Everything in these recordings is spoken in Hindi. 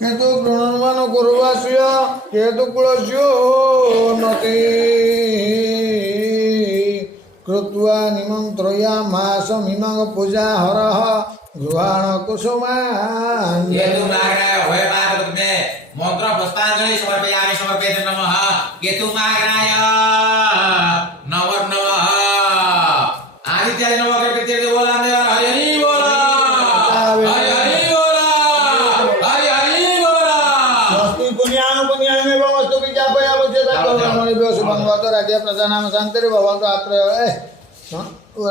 केतु प्रणमान कुर्वास्य केतु कुलस्यो नति कृत्वा निमन्त्रयामासमिमं पूजा हरः गृहाण कुसुमान् मंत्र पुष्पांजलि समर्पयामि समर्पयते नमः केतुमाग्राय नमः नमः आदित्याय नमः करते बोला हरि हरि बोला हरि हरि बोला हरि हरि बोला स्वस्ति पुण्यानुपुण्यानि भवन्तु विज्ञापया वचता कौरमणिभ्यो शुभंवत राज्य प्रजानाम शान्तिर् भवन्तु अत्र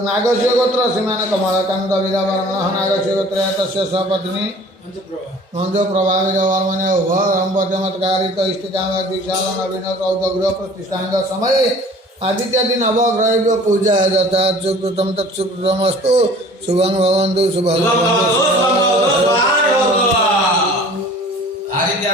नागस्य गोत्र सीमान कमलकान्त वीरवर्णः नागस्य गोत्र तस्य सपत्नी नंदो प्रभावित वर्मने उभरमपद्यमत्कारित इष्टिकामद्विशाल नवीन चौदगृह प्रतिष्ठांग समय आदित्यादि नवग्रह पूजा यथा सुकृतम तत्सुकृतमस्तु शुभं भवन्तु शुभं भवन्तु आदित्य